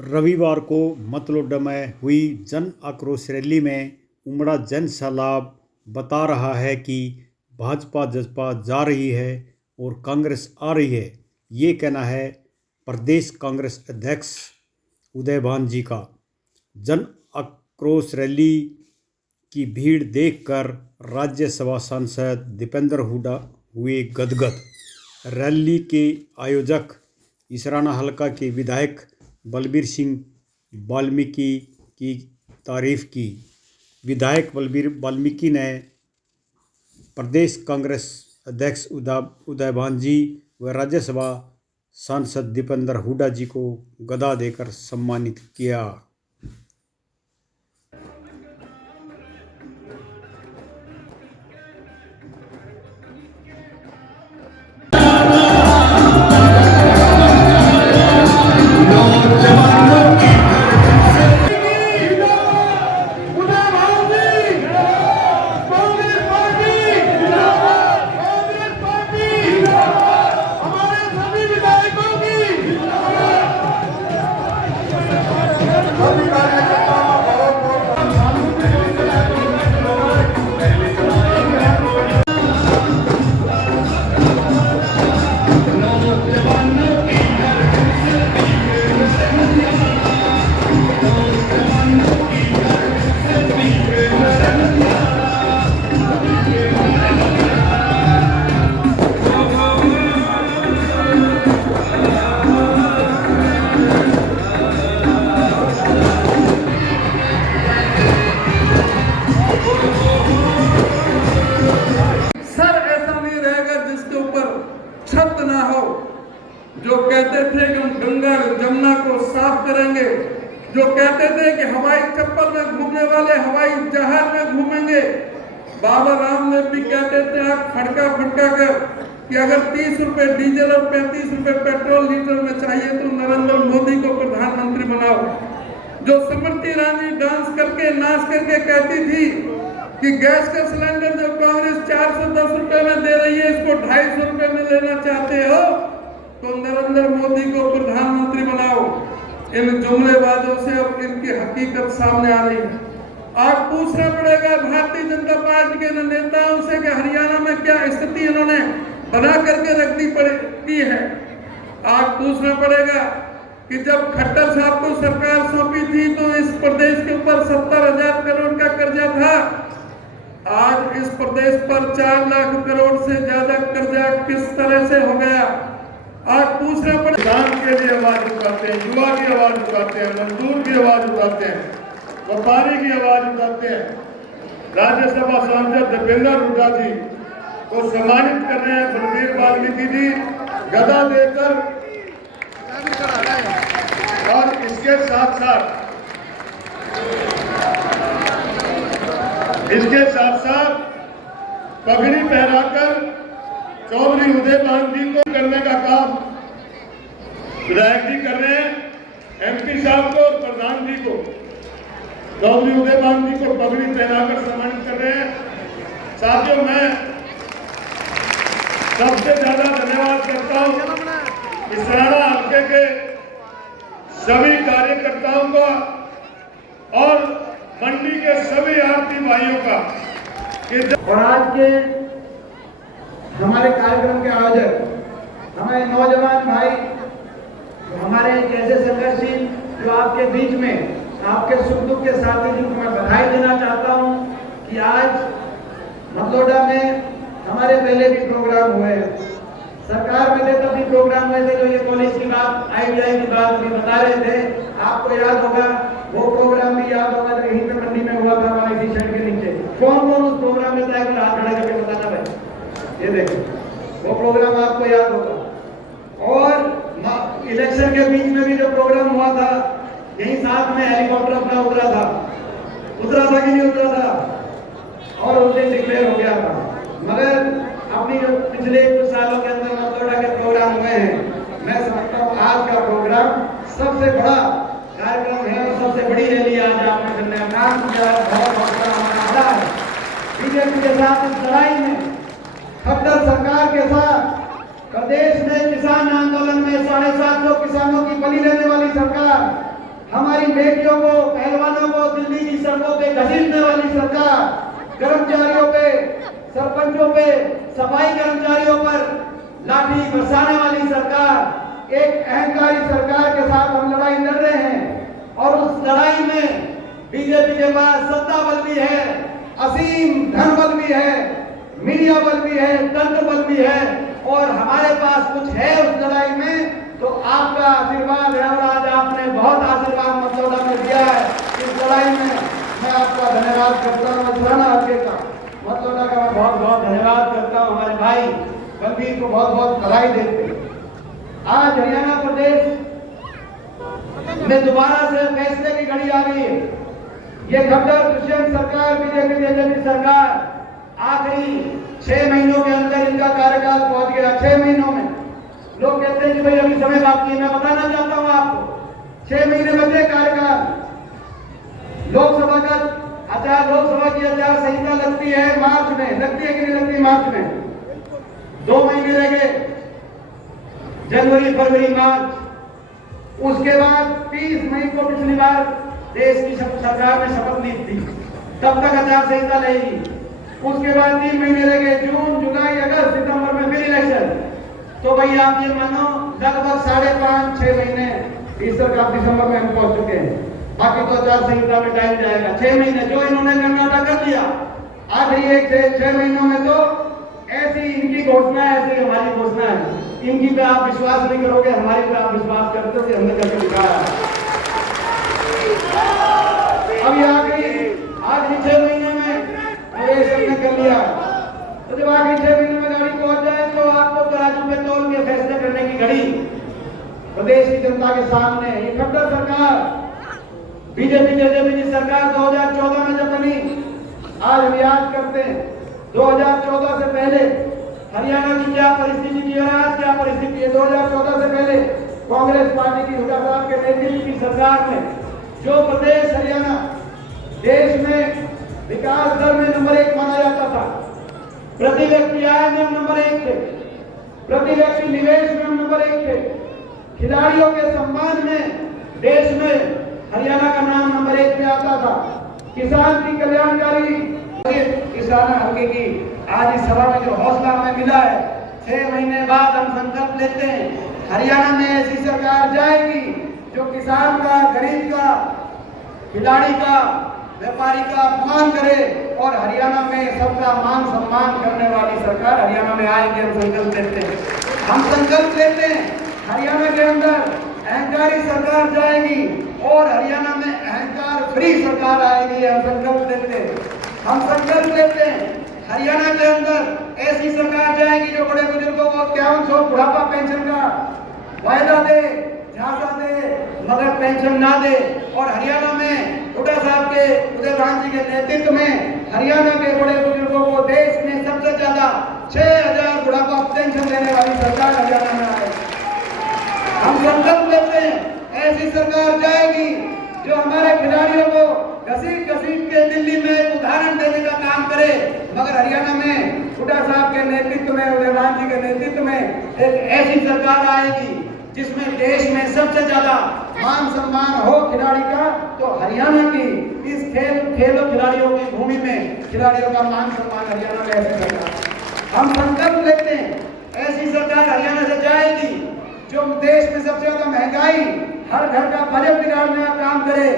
रविवार को मतलोडा में हुई जन आक्रोश रैली में उमड़ा जन सैलाब बता रहा है कि भाजपा जसपा जा रही है और कांग्रेस आ रही है। ये कहना है प्रदेश कांग्रेस अध्यक्ष उदयभान जी का। जन आक्रोश रैली की भीड़ देखकर राज्यसभा सांसद दीपेंद्र हुड्डा हुए गदगद। रैली के आयोजक इसराना हलका के विधायक बलबीर सिंह वाल्मीकि की तारीफ की। विधायक बलबीर वाल्मीकि ने प्रदेश कांग्रेस अध्यक्ष उदयभान जी व राज्यसभा सांसद दीपेंद्र हुड्डा जी को गदा देकर सम्मानित किया। जो कहते थे कि हम गंगा जमुना को साफ करेंगे, जो कहते थे कि हवाई चप्पल में घूमने वाले हवाई जहाज में घूमेंगे। बाबा रामदेव भी कहते थे आप फटका फटका कर कि अगर 30 रुपए डीजल और 35 रुपए पेट्रोल लीटर में चाहिए तो नरेंद्र मोदी को प्रधानमंत्री बनाओ। जो स्मृति ईरानी डांस करके नाच करके कहती थी कि गैस का सिलेंडर जो कांग्रेस 410 रुपए में दे रही है इसको 250 रुपए में लेना चाहते हो तो नरेंद्र मोदी को प्रधानमंत्री बनाओ। इन जुमलेबाजों से अब इनकी हकीकत सामने आ रही है। आज पूछना पड़ेगा भारतीय जनता पार्टी के नेताओं से कि हरियाणा में क्या स्थिति इन्होंने बना करके रख दी है। आज पूछना पड़ेगा कि जब खट्टर साहब को सरकार सौंपी थी तो इस प्रदेश के ऊपर 70,000 करोड़ का कर्जा था। आज इस प्रदेश पर 4 लाख करोड़ से ज्यादा कर्जा किस तरह से हो गया। आज पूछना पड़े किसान के लिए आवाज उठाते हैं, युवा की आवाज उठाते हैं, मजदूर की आवाज उठाते हैं, व्यापारी की आवाज उठाते हैं। राज्यसभा सांसद दीपेंद्र हुड्डा जी को सम्मानित कर रहे हैं बलबीर वाल्मीकि जी गदा देकर। और इसके साथ साथ पगड़ी पहनाकर चौधरी उदयभान जी को करने का काम विधायक जी कर रहे हैं। एमपी साहब को और प्रधान जी को चौधरी उदयभान जी को पगड़ी पहनाकर सम्मानित कर रहे हैं। साथियों, मैं सबसे ज्यादा धन्यवाद करता हूं इसराना हल्के के सभी कार्यकर्ताओं का और मंडी के सभी आरती भाइयों का। और आज के हमारे कार्यक्रम के आयोजक हमारे नौजवान भाई हमारे जैसे संघर्षशील जो आपके बीच में आपके सुख दुख के साथी जी को मैं बधाई देना चाहता हूं कि आज मतलोडा में हमारे पहले भी प्रोग्राम हुए, सरकार में तब भी प्रोग्राम हुए थे। जो ये कॉलेज की बात ITI की बात भी बता रहे थे, आपको याद होगा वो प्रोग्राम भी याद होगा जो यहीं पे मंडी में हुआ था हमारे टी शर्ट के नीचे। कौन कौन उस प्रोग्राम में था एक हाथ खड़ा करके बताना भाई। ये देखो वो प्रोग्राम आपको याद होगा। और इलेक्शन के बीच में भी जो प्रोग्राम हुआ था यही साथ में हेलीकॉप्टर अपना उतरा था कि नहीं उतरा था, और उस दिन डिक्लेयर हो गया था। मगर अपनी जो पिछले कुछ सालों के अंदर मतलोडा के प्रोग्राम हुए हैं, मैं समझता हूँ आज का प्रोग्राम सबसे बड़ा कार्यक्रम है और सबसे बड़ी रैली आज आपने करने का काम किया। बहुत बीजेपी के साथ इस लड़ाई में खट्टर सरकार के साथ प्रदेश में किसान आंदोलन में 750 किसानों की बलि लेने वाली सरकार हमारी बेटियों को, पहलवानों को दिल्ली की सड़कों पे घसीटने वाली सरकार, कर्मचारियों पे, सरपंचों पे, सफाई कर्मचारियों पर लाठी बरसाने वाली सरकार, एक अहंकारी सरकार के साथ हम लड़ाई लड़ रहे हैं। और उस लड़ाई में बीजेपी के पास सत्ता बल भी है, असीम धन बल भी है, मीडिया बल भी है, तंत्र बल भी है, और हमारे पास कुछ है उस लड़ाई में, तो आपका आशीर्वाद है। और आज आपने बहुत आशीर्वाद मतलौडा में दिया है इस लड़ाई में। मैं आपका धन्यवाद करता हूँ। पुराना हल्के का मतलौडा का मैं बहुत बहुत धन्यवाद करता हूँ। हमारे भाई बलबीर को बहुत बहुत बधाई देते हैं। आज हरियाणा प्रदेश में दोबारा से फैसले की घड़ी आ गई है। ये खट्टर दुष्यंत सरकार, बीजेपी सरकार आखिरी 6 महीनों के अंदर इनका कार्यकाल पहुंच गया। 6 महीनों में लोग कहते हैं कि भाई अभी समय बाकी है। मैं बताना चाहता हूं आपको, 6 महीने बचे कार्यकाल। लोकसभा की आचार संहिता लगती है मार्च में, लगती है कि नहीं लगती? मार्च में 2 महीने रह गए, जनवरी, फरवरी, मार्च। उसके बाद 30 मई को पिछली बार देश की सरकार ने शपथ ली थी, तब तक आचार संहिता रहेगी। उसके बाद 3 महीने रह गए, जून, जुलाई, अगस्त, सितंबर में फिर इलेक्शन। तो भाई आप ये मानो लगभग 5.5-6 महीने, इस सरकार दिसंबर में हम पहुंच चुके हैं। बाकी तो आचार संहिता में टाइम जाएगा। 6 महीने जो इन्होंने करना था कर लिया। आखिरी एक 6 महीनों में तो ऐसी इनकी घोषणा है, ऐसी हमारी घोषणा है। इनकी पे आप विश्वास नहीं करोगे, हमारी पे आप विश्वास करते हो कि हमने करके दिखाया। अभी आखिरी 6 महीने में प्रदेश हमने कर लिया। तो जब आखिरी 6 महीने में गाड़ी पहुंच जाए तो आपको तराजू पे तौल के फैसले करने की घड़ी प्रदेश की जनता के सामने। ये खट्टर सरकार, बीजेपी की सरकार 2014 में जब बनी, आज हम याद करते हैं 2014 से पहले हरियाणा की क्या परिस्थिति थी और आज क्या परिस्थिति है। 2014 से पहले कांग्रेस पार्टी की हुड्डा साहब के नेतृत्व की सरकार में जो प्रदेश हरियाणा देश में विकास दर में नंबर 1 माना जाता था, प्रति व्यक्ति आय में हम नंबर 1 थे, प्रति व्यक्ति निवेश में हम नंबर 1 थे, खिलाड़ियों के सम्मान में देश में हरियाणा का नाम नंबर 1 पे आता था। किसान की कल्याणकारी किसान हल्के की आज इस सभा में जो हौसला हमें मिला है, 6 महीने बाद हम संकल्प लेते हैं हरियाणा में ऐसी सरकार जाएगी जो किसान का, गरीब का, खिलाड़ी का, व्यापारी का अपमान करे और हरियाणा में सबका मान सम्मान करने वाली सरकार हरियाणा में आएगी। हम संकल्प लेते हैं, हम संकल्प लेते हैं हरियाणा के अंदर अहंकारी सरकार जाएगी और हरियाणा में अहंकार फ्री सरकार आएगी। हम संकल्प लेते हैं, हम संकल्प लेते हैं हरियाणा के अंदर ऐसी सरकार जाएगी जो बड़े बुजुर्गों को 5100 बुढ़ापा पेंशन का वायदा दे, झांसा दे, मगर पेंशन ना दे। और हरियाणा में हुड्डा साहब के, उदय भान जी के नेतृत्व में हरियाणा के बड़े बुजुर्गों को देश में सबसे ज्यादा 6000 बुढ़ापा पेंशन देने वाली सरकार हरियाणा में आएगी। हम संकल्प लेते हैं ऐसी सरकार जाएगी जो हमारे खिलाड़ियों को घसीट के दिल्ली में एक उदाहरण देने का काम करे। मगर हरियाणा में हुड्डा साहब के नेतृत्व में, उदय भान जी के नेतृत्व में एक ऐसी सरकार आएगी जिसमें देश में सबसे ज्यादा मान सम्मान हो खिलाड़ी का, तो हरियाणा की इस खेल खिलाड़ियों की भूमि में खिलाड़ियों का मान सम्मान हरियाणा में ऐसी सरकार। हम संकल्प लेते हैं ऐसी सरकार हरियाणा से जाएगी जो देश में सबसे ज्यादा महंगाई, हर घर का बजट बिगाड़ने का काम करे।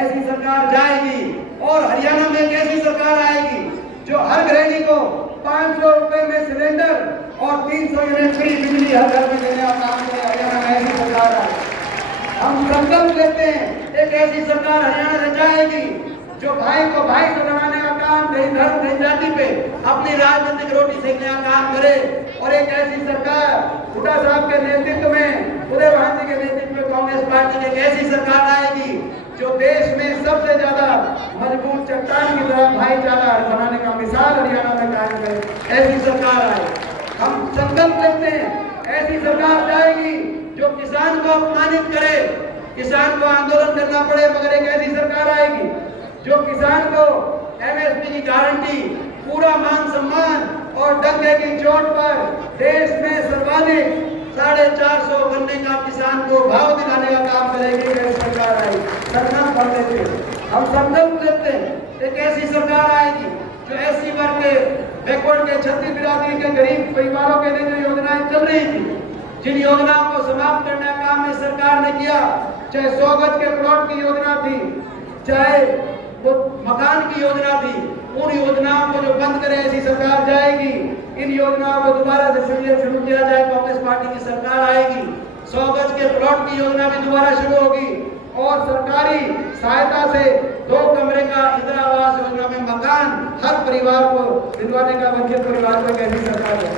ऐसी सरकार जाएगी और हरियाणा में एक ऐसी सरकार आएगी जो हर गृहिणी को 500 रुपए में सिलेंडर और 300 यूनिट फ्री बिजली हर घर में देने का काम करे। हरियाणा में ऐसी सरकार आएगी। हम संकल्प लेते हैं एक ऐसी सरकार हरियाणा से जाएगी जो भाई को भाई से लड़ाने का काम, नहीं धर्म नहीं जाति पे अपनी राजनीतिक रोटी सेकने का काम करे। और एक ऐसी सरकार हुड्डा साहब के नेतृत्व में, उदय भान जी के नेतृत्व में कांग्रेस पार्टी की एक ऐसी सरकार आएगी जो देश में सबसे ज्यादा मजबूत चट्टान की तरह भाईचारा बनाने का मिसाल हरियाणा में कायम करे। ऐसी सरकार आए। हम संकल्प लेते हैं ऐसी सरकार जाएगी जो किसान को अपमानित करे, किसान को आंदोलन करना पड़े, मगर एक ऐसी सरकार आएगी जो किसान को एमएसपी की गारंटी, पूरा मान सम्मान और डंके की चोट पर देश में सर्वाधिक 450 गन्ने का किसान को भाव दिलाने का काम करेगी। सरकार आएगी। संकल्प करते थे। हम संकल्प लेते हैं एक ऐसी सरकार आएगी जो ऐसी वर्ग के बैकवर्ड के छत्तीस बिरादरी के गरीब परिवारों के लिए जो योजनाएं चल रही थी, जिन योजनाओं को समाप्त करने का काम इस सरकार ने किया, चाहे 100 गज के प्लॉट की योजना थी, चाहे वो मकान की योजना थी, उन योजनाओं को जो बंद करे ऐसी सरकार जाएगी। इन योजनाओं को दोबारा से शुरू किया जाए, कांग्रेस पार्टी की सरकार आएगी। 100 गज के प्लॉट की योजना भी दोबारा शुरू होगी और सरकारी सहायता से 2 कमरे का इंदिरा आवास योजना में मकान हर परिवार को दिलवाने का वंचित परिवार को कैसी सरकार है।